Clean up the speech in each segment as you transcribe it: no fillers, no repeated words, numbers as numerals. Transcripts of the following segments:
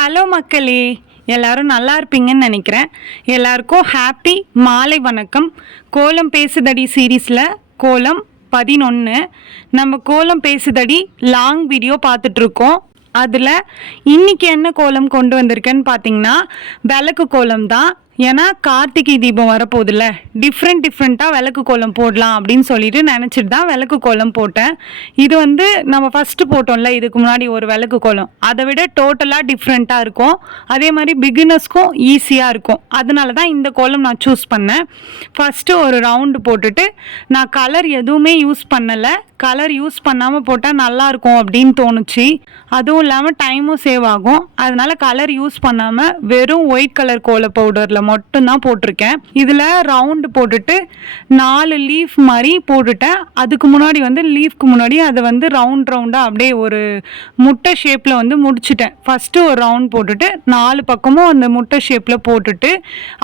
Hello மக்களே, எல்லாரும் நல்லா இருப்பீங்கன்னு நினைக்கிறேன். எல்லாருக்கும் ஹாப்பி மாலை வணக்கம். கோலம் பேசுதடி சீரீஸில் கோலம் 11 நம்ம கோலம் பேசுதடி லாங் வீடியோ பார்த்துட்ருக்கோம். அதில் இன்றைக்கி என்ன கோலம் கொண்டு வந்திருக்கேன்னு பார்த்தீங்கன்னா விளக்கு கோலம் தான். ஏன்னா கார்த்திகை தீபம் வரப்போகுதுல்ல, டிஃப்ரெண்ட்டாக விளக்கு கோலம் போடலாம் அப்படின்னு சொல்லிட்டு நினச்சிட்டு தான் விளக்கு கோலம் போட்டேன். இது வந்து நம்ம ஃபஸ்ட்டு போட்டோம்ல இதுக்கு முன்னாடி ஒரு விளக்கு கோலம், அதை விட டோட்டலாக டிஃப்ரெண்ட்டாக இருக்கும். அதே மாதிரி பிகினர்ஸ்க்கும் ஈஸியாக இருக்கும். அதனால தான் இந்த கோலம் நான் சூஸ் பண்ணேன். ஃபஸ்ட்டு ஒரு ரவுண்டு போட்டுட்டு நான் கலர் எதுவுமே யூஸ் பண்ணலை. கலர் யூஸ் பண்ணாமல் போட்டால் நல்லாயிருக்கும் அப்படின்னு தோணுச்சு. அதுவும் இல்லாமல் டைமும் சேவ் ஆகும். அதனால் கலர் யூஸ் பண்ணாமல் வெறும் ஒயிட் கலர் கோல பவுடரில் மட்டும்தான் போட்டிருக்கேன். இதில் ரவுண்டு போட்டுட்டு 4 லீஃப் மாதிரி போட்டுட்டேன். அதுக்கு முன்னாடி வந்து லீஃப்க்கு முன்னாடி அதை வந்து ரவுண்டாக அப்படியே ஒரு முட்டை ஷேப்பில் வந்து முடிச்சிட்டேன். ஃபஸ்ட்டு ஒரு ரவுண்ட் போட்டுட்டு 4 பக்கமும் அந்த முட்டை ஷேப்பில் போட்டுட்டு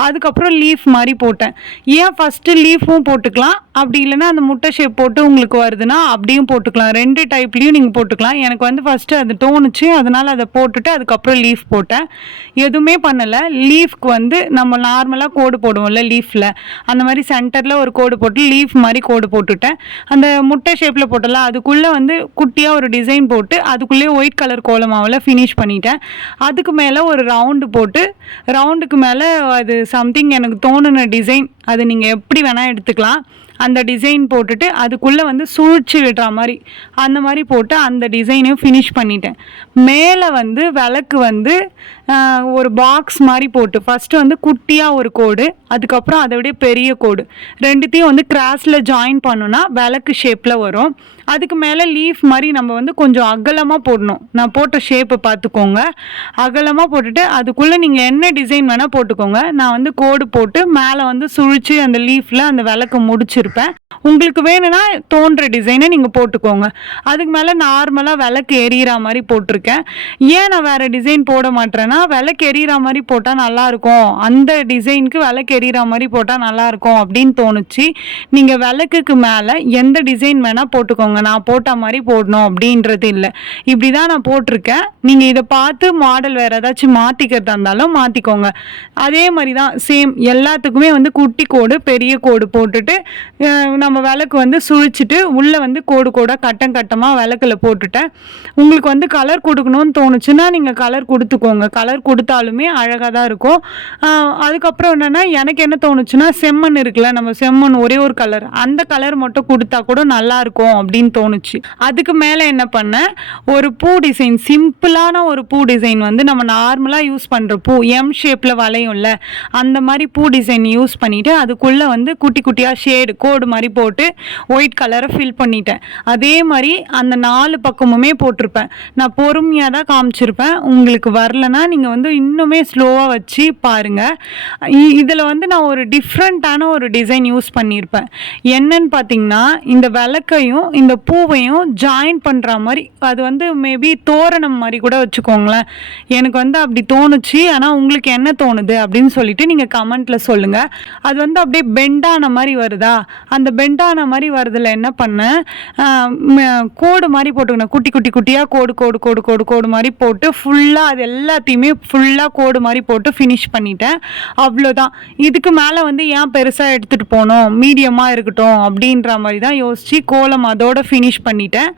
அதுக்கப்புறம் லீஃப் மாதிரி போட்டேன். ஏன் ஃபஸ்ட்டு லீஃபும் போட்டுக்கலாம், அப்படி இல்லைன்னா அந்த முட்டை ஷேப் போட்டு உங்களுக்கு வருதுன்னா அப்படியும் போட்டுக்கலாம். 2 டைப்லேயும் நீங்கள் போட்டுக்கலாம். எனக்கு வந்து ஃபஸ்ட்டு அது தோணுச்சு, அதனால் அதை போட்டுட்டு அதுக்கப்புறம் லீஃப் போட்டேன். எதுவுமே பண்ணலை. லீஃப்க்கு வந்து நம்ம நார்மலாக கோடு போடுவோம்ல லீஃபில், அந்த மாதிரி சென்டரில் ஒரு கோடு போட்டு லீஃப் மாதிரி கோடு போட்டுட்டேன். அந்த முட்டை ஷேப்பில் போட்டல அதுக்குள்ளே வந்து குட்டியாக ஒரு டிசைன் போட்டு அதுக்குள்ளேயே ஒயிட் கலர் கோலமாவில் ஃபினிஷ் பண்ணிட்டேன். அதுக்கு மேலே ஒரு ரவுண்டு போட்டு ரவுண்டுக்கு மேலே அது சம்திங் எனக்கு தோணுன டிசைன், அது நீங்கள் எப்படி வேணால் எடுத்துக்கலாம். அந்த டிசைன் போட்டுட்டு அதுக்குள்ளே வந்து சுழிச்சு விடுற மாதிரி அந்த மாதிரி போட்டு அந்த டிசைனையும் ஃபினிஷ் பண்ணிட்டேன். மேலே வந்து விளக்கு வந்து ஒரு பாக்ஸ் மாதிரி போட்டு ஃபஸ்ட்டு வந்து குட்டியாக ஒரு கோடு, அதுக்கப்புறம் அதை விட பெரிய கோடு, ரெண்டுத்தையும் வந்து கிராஸில் ஜாயின் பண்ணோன்னா விளக்கு ஷேப்பில் வரும். அதுக்கு மேலே லீஃப் மாதிரி நம்ம வந்து கொஞ்சம் அகலமாக போடணும். நான் போட்ட ஷேப்பை பார்த்துக்கோங்க. அகலமாக போட்டுட்டு அதுக்குள்ளே நீங்கள் என்ன டிசைன் வேணால் போட்டுக்கோங்க. நான் வந்து கோடு போட்டு மேலே வந்து சுழிச்சு அந்த லீஃபில் அந்த விளக்கு முடிச்சிருப்பேன். உங்களுக்கு வேணும்னா தோன்ற டிசைனை நீங்கள் போட்டுக்கோங்க. அதுக்கு மேலே நார்மலாக விளக்கு எரியிற மாதிரி போட்டிருக்கேன். ஏன் நான் வேறு டிசைன் போட மாட்டேறேன்னா, விளக்கு எரியிற மாதிரி போட்டால் நல்லாயிருக்கும், அந்த டிசைனுக்கு விளக்கு எரியிற மாதிரி போட்டால் நல்லாயிருக்கும் அப்படின்னு தோணுச்சு. நீங்கள் விளக்குக்கு மேலே எந்த டிசைன் வேணால் போட்டுக்கோங்க, நான் போட்ட மாதிரி போடணும் அப்படின்றது இல்லை. இப்படி தான் நான் போட்டிருக்கேன். நீங்கள் இதை பார்த்து மாடல் வேறு ஏதாச்சும் மாற்றிக்கிறதா இருந்தாலும் மாற்றிக்கோங்க. அதே மாதிரி தான் சேம் எல்லாத்துக்குமே வந்து குட்டி கோடு பெரிய கோடு போட்டுட்டு நம்ம விளக்கு வந்து சுழிச்சிட்டு உள்ளே வந்து கோடு கோடாக கட்டமாக விளக்கில் போட்டுட்டேன். உங்களுக்கு வந்து கலர் கொடுக்கணும்னு தோணுச்சுன்னா நீங்கள் கலர் கொடுத்துக்கோங்க. கலர் கொடுத்தாலுமே அழகாக தான் இருக்கும். அதுக்கப்புறம் என்னென்னா, எனக்கு என்ன தோணுச்சுன்னா, செம்மண் இருக்குல்ல, நம்ம செம்மண் ஒரே ஒரு கலர், அந்த கலர் மட்டும் கொடுத்தா கூட நல்லாயிருக்கும் அப்படின்னு தோணுச்சு. அதுக்கு மேலே என்ன பண்ணேன், ஒரு பூ டிசைன், சிம்பிளான ஒரு பூ டிசைன் வந்து நம்ம நார்மலாக யூஸ் பண்ணுற பூ எம் ஷேப்பில் வளையும்ல, அந்த மாதிரி பூ டிசைன் யூஸ் பண்ணிவிட்டு அதுக்குள்ளே வந்து குட்டி குட்டியாக ஷேடு கோடு மாதிரி போட்டு ஒயிட் கலரை ஃபில் பண்ணிட்டேன். அதே மாதிரி அந்த 4 பக்கமுமே போட்டிருப்பேன். நான் பொறுமையாக தான் காமிச்சிருப்பேன். உங்களுக்கு வரலன்னா நீங்கள் வந்து இன்னுமே ஸ்லோவாக வச்சு பாருங்கள். இதில் வந்து நான் ஒரு டிஃப்ரெண்ட்டான ஒரு டிசைன் யூஸ் பண்ணியிருப்பேன். என்னன்னு பார்த்தீங்கன்னா, இந்த விளக்கையும் இந்த பூவையும் ஜாயின் பண்ணுற மாதிரி, அது வந்து மேபி தோரணம் மாதிரி கூட வச்சுக்கோங்களேன். எனக்கு வந்து அப்படி தோணுச்சு. ஆனால் உங்களுக்கு என்ன தோணுது அப்படின்னு சொல்லிட்டு நீங்கள் கமெண்ட்டில் சொல்லுங்கள். அது வந்து அப்படியே பெண்டான மாதிரி வருதா, அந்த பெண்டான மாதிரி வரதில் என்ன பண்ணேன், கோடு மாதிரி போட்டுக்கணும். குட்டியாக கோடு மாதிரி போட்டு ஃபுல்லாக அது எல்லாத்தையுமே ஃபுல்லாக கோடு மாதிரி போட்டு ஃபினிஷ் பண்ணிட்டேன். அவ்வளோதான். இதுக்கு மேலே வந்து ஏன் பெருசாக எடுத்துகிட்டு போகணும், மீடியமாக இருக்கட்டும் அப்படின்ற மாதிரி தான் யோசித்து கோலம் அதோட ஃபினிஷ் பண்ணிட்டேன்.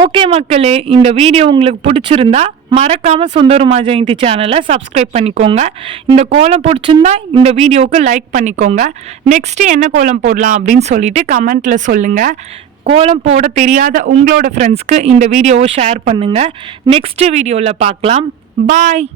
ஓகே மக்களே, இந்த வீடியோ உங்களுக்கு பிடிச்சிருந்தா மறக்காமல் சுந்தருமா ஜெயந்தி சேனலை சப்ஸ்கிரைப் பண்ணிக்கோங்க. இந்த கோலம் பிடிச்சிருந்தா இந்த வீடியோவுக்கு லைக் பண்ணிக்கோங்க. நெக்ஸ்ட்டு என்ன கோலம் போடலாம் அப்படின்னு சொல்லிட்டு கமெண்ட்டில் சொல்லுங்கள். கோலம் போட தெரியாத உங்களோட ஃப்ரெண்ட்ஸ்க்கு இந்த வீடியோவை ஷேர் பண்ணுங்கள். நெக்ஸ்ட்டு வீடியோவில் பார்க்கலாம். பாய்.